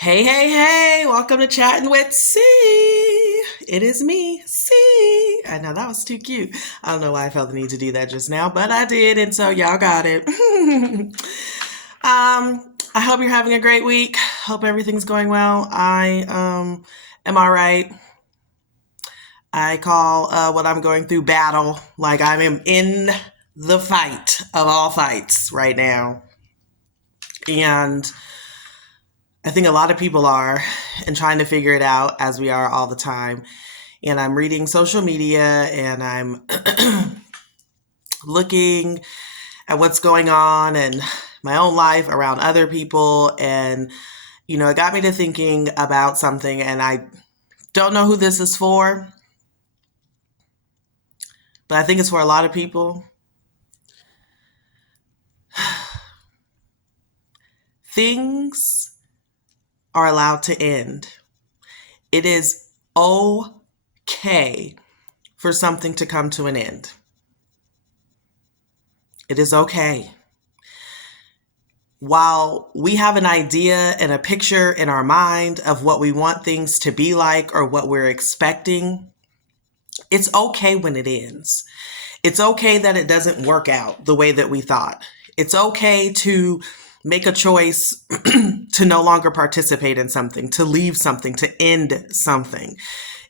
Hey, hey, hey, welcome to Chatting with C. It is me, C. I know that was too cute. I don't know why I felt the need to do that just now, but I did, and so y'all got it. I hope you're having a great week. Hope everything's going well. I am all right. I call what I'm going through battle. Like I am in the fight of all fights right now. And I think a lot of people are and trying to figure it out as we are all the time. And I'm reading social media and I'm looking at what's going on and my own life around other people. And, it got me to thinking about something. And I don't know who this is for, but I think it's for a lot of people. Things are allowed to end. It is okay for something to come to an end. It is okay. While we have an idea and a picture in our mind of what we want things to be like or what we're expecting, it's okay when it ends. It's okay that it doesn't work out the way that we thought. It's okay to make a choice to no longer participate in something, to leave something, to end something.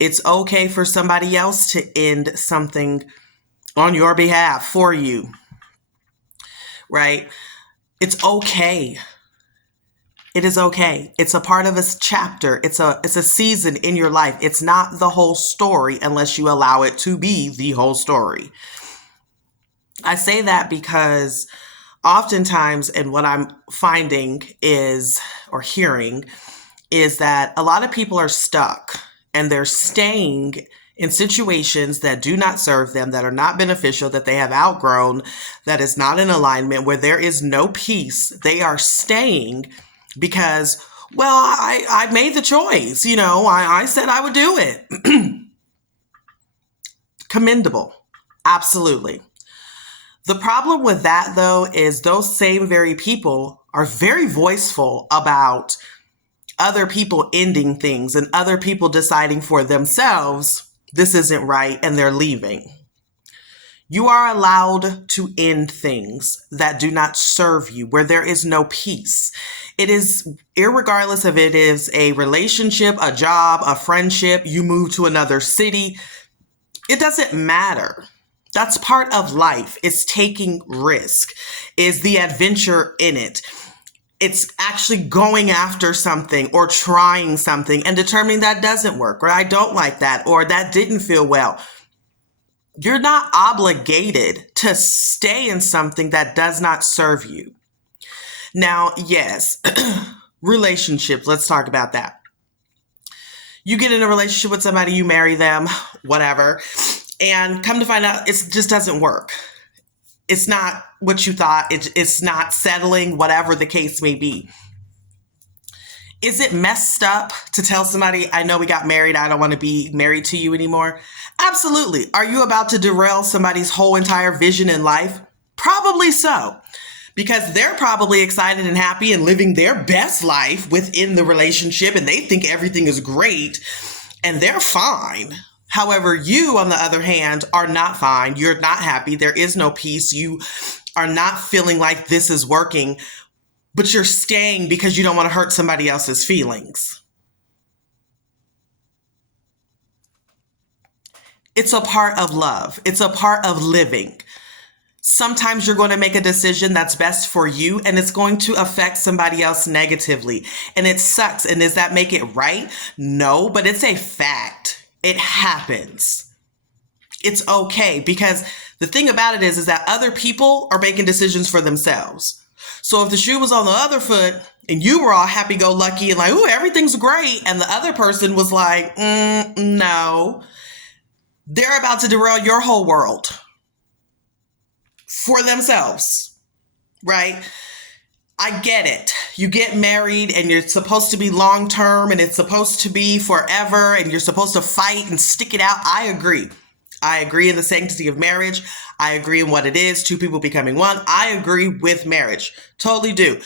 It's okay for somebody else to end something on your behalf for you, right? It's okay. It is okay. It's a part of a chapter. It's a season in your life. It's not the whole story unless you allow it to be the whole story. I say that because oftentimes, and what I'm finding is, or hearing, is that a lot of people are stuck and they're staying in situations that do not serve them, that are not beneficial, that they have outgrown, that is not in alignment, where there is no peace. They are staying because, well, I made the choice. I said I would do it. Commendable. Absolutely. The problem with that, though, is those same very people are very voiceful about other people ending things and other people deciding for themselves, this isn't right, and they're leaving. You are allowed to end things that do not serve you, where there is no peace. It is, irregardless of it is a relationship, a job, a friendship, you move to another city, it doesn't matter. That's part of life. It's taking risk, is the adventure in it. It's actually going after something or trying something and determining that doesn't work, or I don't like that, or that didn't feel well. You're not obligated to stay in something that does not serve you. Now, yes, relationships, let's talk about that. You get in a relationship with somebody, you marry them, whatever, and come to find out it just doesn't work. It's not what you thought. It's not settling, whatever the case may be. Is it messed up to tell somebody, I know we got married, I don't want to be married to you anymore? Absolutely. Are you about to derail somebody's whole entire vision in life? Probably so. Because they're probably excited and happy and living their best life within the relationship and they think everything is great and they're fine. However, you, on the other hand, are not fine. You're not happy. There is no peace. You are not feeling like this is working, but you're staying because you don't want to hurt somebody else's feelings. It's a part of love. It's a part of living. Sometimes you're going to make a decision that's best for you and it's going to affect somebody else negatively. And it sucks. And does that make it right? No, but it's a fact. It happens. It's okay because the thing about it is that other people are making decisions for themselves. So if the shoe was on the other foot and you were all happy-go-lucky and like, ooh, everything's great, and the other person was like, no, they're about to derail your whole world for themselves, right? I get it. You get married and you're supposed to be long-term and it's supposed to be forever and you're supposed to fight and stick it out. I agree. I agree in the sanctity of marriage. I agree in what it is, two people becoming one. I agree with marriage. Totally do.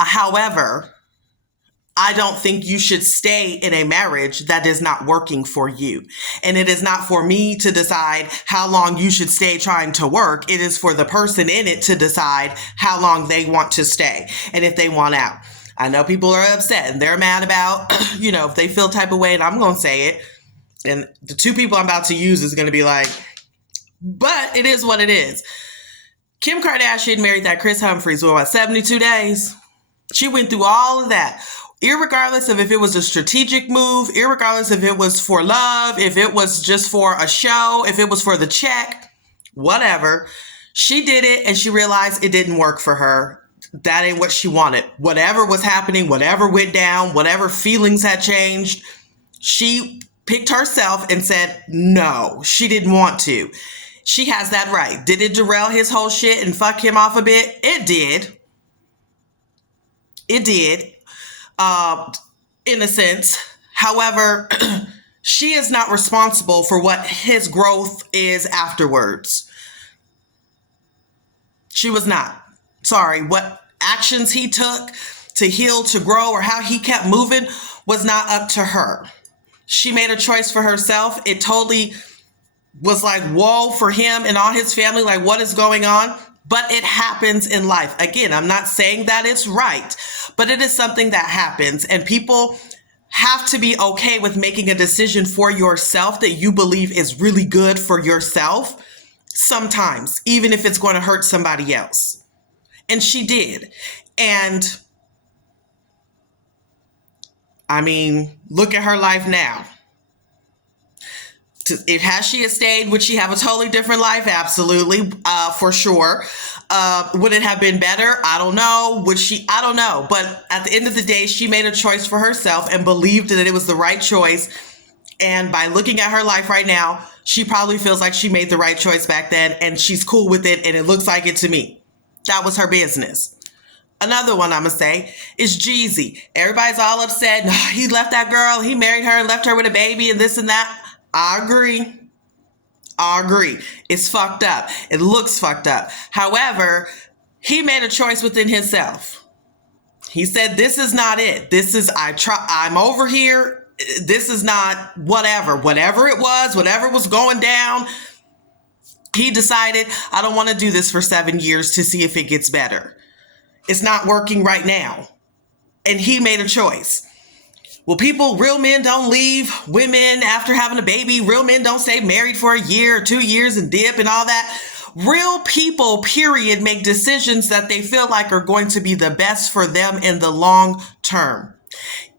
However, I don't think you should stay in a marriage that is not working for you. And it is not for me to decide how long you should stay trying to work. It is for the person in it to decide how long they want to stay and if they want out. I know people are upset and they're mad about, if they feel type of way, and I'm going to say it. And the two people I'm about to use is going to be like, but it is what it is. Kim Kardashian married that Chris Humphries for 72 days. She went through all of that. Irregardless of if it was a strategic move, irregardless if it was for love, if it was just for a show, if it was for the check, whatever. She did it and she realized it didn't work for her. That ain't what she wanted. Whatever was happening, whatever went down, whatever feelings had changed, she picked herself and said, no, she didn't want to. She has that right. Did it derail his whole shit and fuck him off a bit? It did. It did. In a sense. However, she is not responsible for what his growth is afterwards. She was not. Sorry. What actions he took to heal, to grow, or how he kept moving was not up to her. She made a choice for herself. It totally was like, whoa, for him and all his family, like, what is going on? But it happens in life. Again, I'm not saying that it's right, but it is something that happens. And people have to be okay with making a decision for yourself that you believe is really good for yourself sometimes, even if it's going to hurt somebody else. And she did. And I mean, look at her life now. If has she had stayed, would she have a totally different life? Absolutely, for sure. Would it have been better? I don't know. Would she? I don't know. But at the end of the day, she made a choice for herself and believed that it was the right choice. And by looking at her life right now, she probably feels like she made the right choice back then and she's cool with it. And it looks like it to me. That was her business. Another one I'm going to say is Jeezy. Everybody's all upset. No, he left that girl. He married her and left her with a baby and this and that. I agree. It's fucked up. It looks fucked up. However, he made a choice within himself. He said, this is not it. I'm over here. This is not whatever it was, whatever was going down. He decided, I don't want to do this for 7 years to see if it gets better. It's not working right now. And he made a choice. Well, real men don't leave women after having a baby. Real men don't stay married for a year or 2 years and dip and all that. Real people, period, make decisions that they feel like are going to be the best for them in the long term.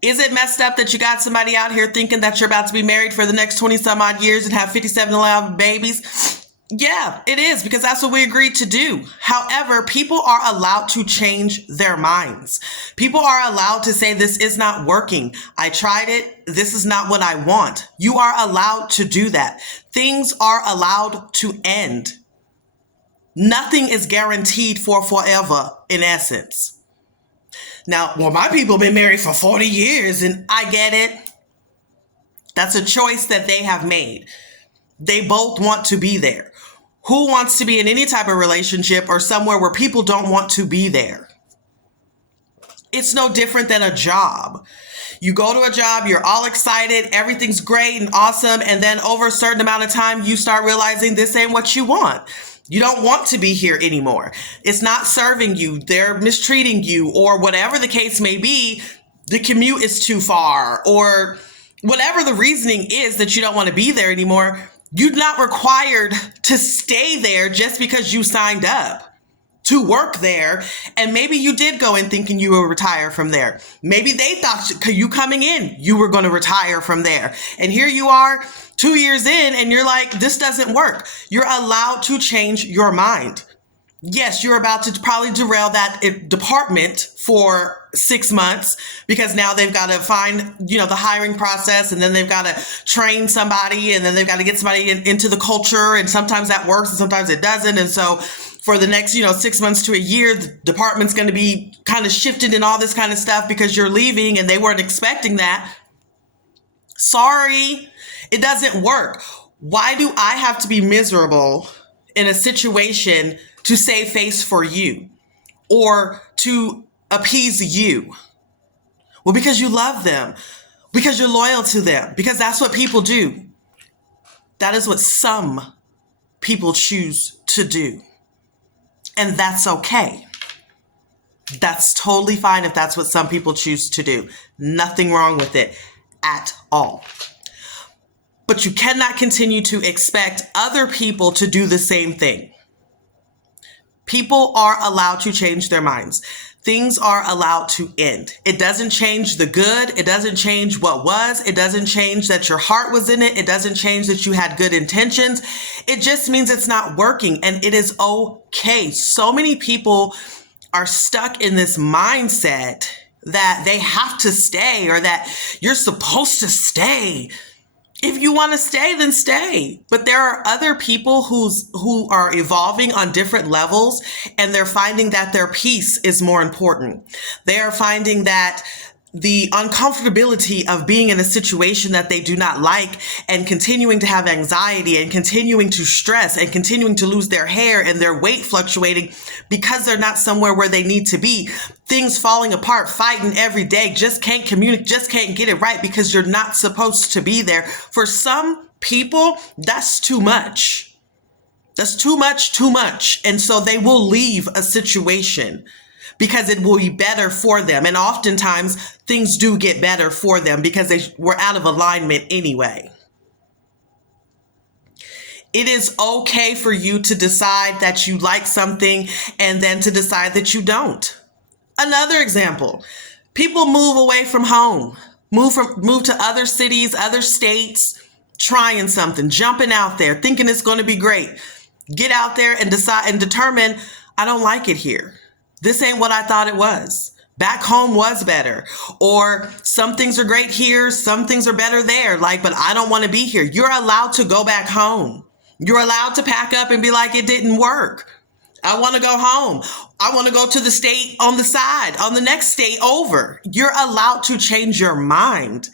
Is it messed up that you got somebody out here thinking that you're about to be married for the next 20 some odd years and have 57 babies? Yeah, it is, because that's what we agreed to do. However, people are allowed to change their minds. People are allowed to say, this is not working. I tried it. This is not what I want. You are allowed to do that. Things are allowed to end. Nothing is guaranteed for forever, in essence. Now, well, my people have been married for 40 years, and I get it. That's a choice that they have made. They both want to be there. Who wants to be in any type of relationship or somewhere where people don't want to be there? It's no different than a job. You go to a job, you're all excited, everything's great and awesome, and then over a certain amount of time, you start realizing this ain't what you want. You don't want to be here anymore. It's not serving you. They're mistreating you, or whatever the case may be. The commute is too far, or whatever the reasoning is that you don't want to be there anymore. You're not required to stay there just because you signed up to work there. And maybe you did go in thinking you would retire from there. Maybe they thought you coming in, you were going to retire from there. And here you are 2 years in and you're like, this doesn't work. You're allowed to change your mind. Yes, you're about to probably derail that department for 6 months because now they've got to find, the hiring process, and then they've got to train somebody, and then they've got to get somebody into the culture. And sometimes that works and sometimes it doesn't. And so for the next, 6 months to a year, the department's going to be kind of shifted and all this kind of stuff because you're leaving and they weren't expecting that. Sorry, it doesn't work. Why do I have to be miserable in a situation to save face for you or to appease you? Well, because you love them, because you're loyal to them, because that's what people do. That is what some people choose to do. And that's okay. That's totally fine if that's what some people choose to do. Nothing wrong with it at all. But you cannot continue to expect other people to do the same thing. People are allowed to change their minds. Things are allowed to end. It doesn't change the good. It doesn't change what was. It doesn't change that your heart was in it. It doesn't change that you had good intentions. It just means it's not working, and it is okay. So many people are stuck in this mindset that they have to stay or that you're supposed to stay. If you want to stay, then stay. But there are other people who are evolving on different levels, and they're finding that their peace is more important. They are finding that the uncomfortability of being in a situation that they do not like and continuing to have anxiety and continuing to stress and continuing to lose their hair and their weight fluctuating because they're not somewhere where they need to be, things falling apart, fighting every day, just can't communicate, just can't get it right because you're not supposed to be there. For some people, that's too much. That's too much. And so they will leave a situation because it will be better for them. And oftentimes things do get better for them because they were out of alignment anyway. It is okay for you to decide that you like something and then to decide that you don't. Another example, people move away from home, move to other cities, other states, trying something, jumping out there, thinking it's going to be great. Get out there and decide and determine, I don't like it here. This ain't what I thought it was. Back home was better. Or some things are great here, some things are better there. But I don't want to be here. You're allowed to go back home. You're allowed to pack up and be like, it didn't work. I want to go home. I want to go to the state on the side, on the next state over. You're allowed to change your mind.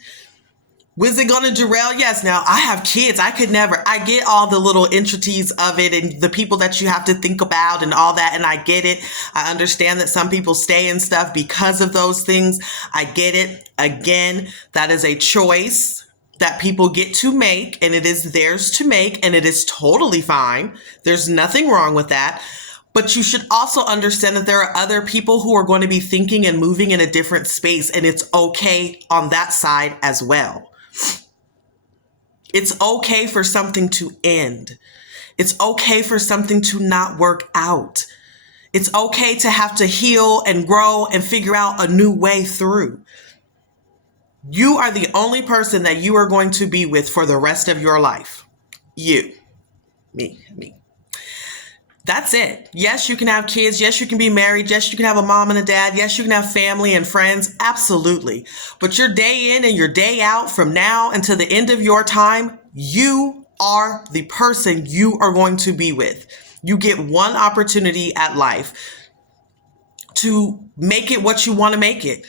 Was it going to derail? Yes. Now, I have kids. I get all the little intricacies of it and the people that you have to think about and all that. And I get it. I understand that some people stay and stuff because of those things. I get it. Again, that is a choice that people get to make, and it is theirs to make, and it is totally fine. There's nothing wrong with that. But you should also understand that there are other people who are going to be thinking and moving in a different space, and it's okay on that side as well. It's okay for something to end. It's okay for something to not work out. It's okay to have to heal and grow and figure out a new way through. You are the only person that you are going to be with for the rest of your life. You. Me. That's it. Yes, you can have kids. Yes, you can be married. Yes, you can have a mom and a dad. Yes, you can have family and friends. Absolutely. But your day in and your day out from now until the end of your time, you are the person you are going to be with. You get one opportunity at life to make it what you want to make it.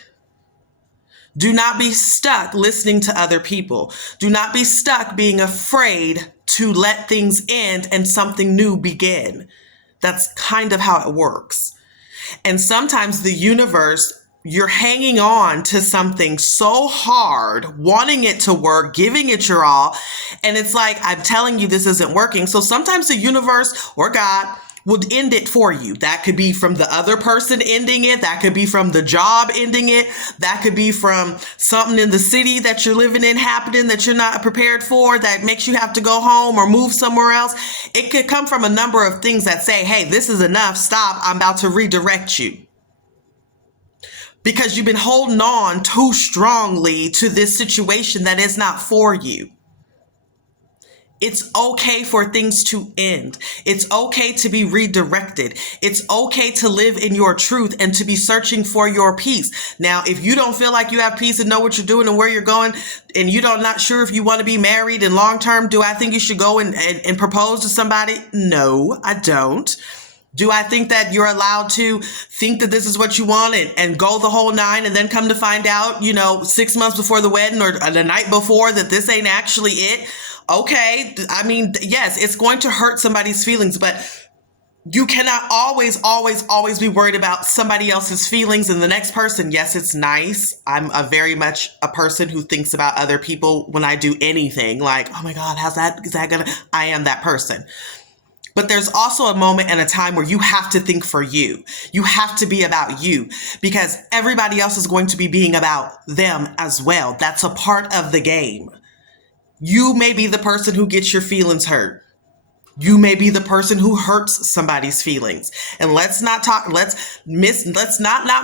Do not be stuck listening to other people. Do not be stuck being afraid to let things end and something new begin. That's kind of how it works. And sometimes the universe, you're hanging on to something so hard, wanting it to work, giving it your all. And it's like, I'm telling you, this isn't working. So sometimes the universe or God would end it for you. That could be from the other person ending it. That could be from the job ending it. That could be from something in the city that you're living in happening that you're not prepared for, that makes you have to go home or move somewhere else. It could come from a number of things that say, hey, this is enough. Stop. I'm about to redirect you. Because you've been holding on too strongly to this situation that is not for you. It's okay for things to end. It's okay to be redirected. It's okay to live in your truth and to be searching for your peace. Now, if you don't feel like you have peace and know what you're doing and where you're going, and not sure if you want to be married and long term, do I think you should go and propose to somebody? No, I don't. Do I think that you're allowed to think that this is what you want and go the whole nine and then come to find out, 6 months before the wedding or the night before that this ain't actually it? Okay. I mean, yes, it's going to hurt somebody's feelings, but You cannot always be worried about somebody else's feelings and the next person. Yes, it's nice. I'm a very much a person who thinks about other people when I do anything. Like, oh my God, is that gonna, I am that person. But there's also a moment and a time where you have to think for you. You have to be about you because everybody else is going to be being about them as well. That's a part of the game. You may be the person who gets your feelings hurt. You may be the person who hurts somebody's feelings. And let's not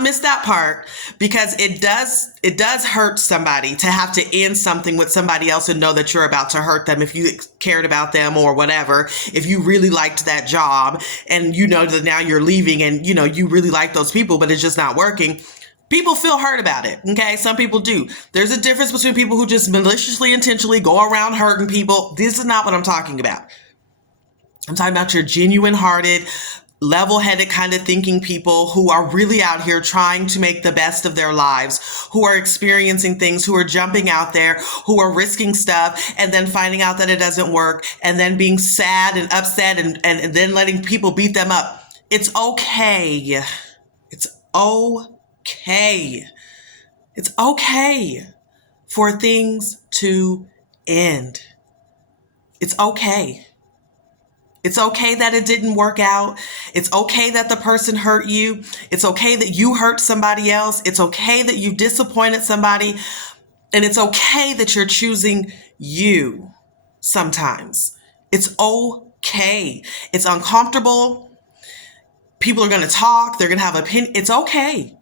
miss that part because it does hurt somebody to have to end something with somebody else and know that you're about to hurt them if you cared about them or whatever. If you really liked that job and you know that now you're leaving and you know you really like those people, but it's just not working. People feel hurt about it, okay? Some people do. There's a difference between people who just maliciously, intentionally go around hurting people. This is not what I'm talking about. I'm talking about your genuine hearted, level headed kind of thinking people who are really out here trying to make the best of their lives, who are experiencing things, who are jumping out there, who are risking stuff and then finding out that it doesn't work and then being sad and upset and then letting people beat them up. It's okay. It's okay. It's okay for things to end. It's okay. It's okay that it didn't work out. It's okay that the person hurt you. It's okay that you hurt somebody else. It's okay that you disappointed somebody. And it's okay that you're choosing you sometimes. It's okay. It's uncomfortable. People are going to talk. They're going to have opinion. It's okay.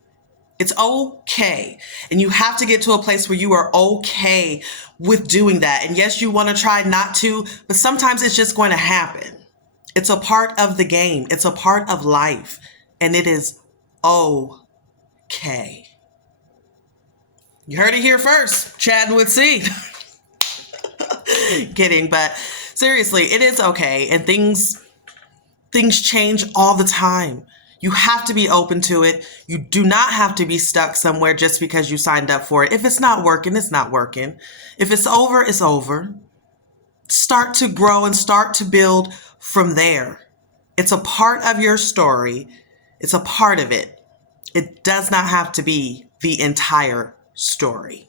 It's okay. And you have to get to a place where you are okay with doing that. And yes, you want to try not to, but sometimes it's just going to happen. It's a part of the game. It's a part of life. And it is okay. You heard it here first. Chatting with C. Kidding, but seriously, it is okay. And things change all the time. You have to be open to it. You do not have to be stuck somewhere just because you signed up for it. If it's not working, it's not working. If it's over, it's over. Start to grow and start to build from there. It's a part of your story. It's a part of it. It does not have to be the entire story.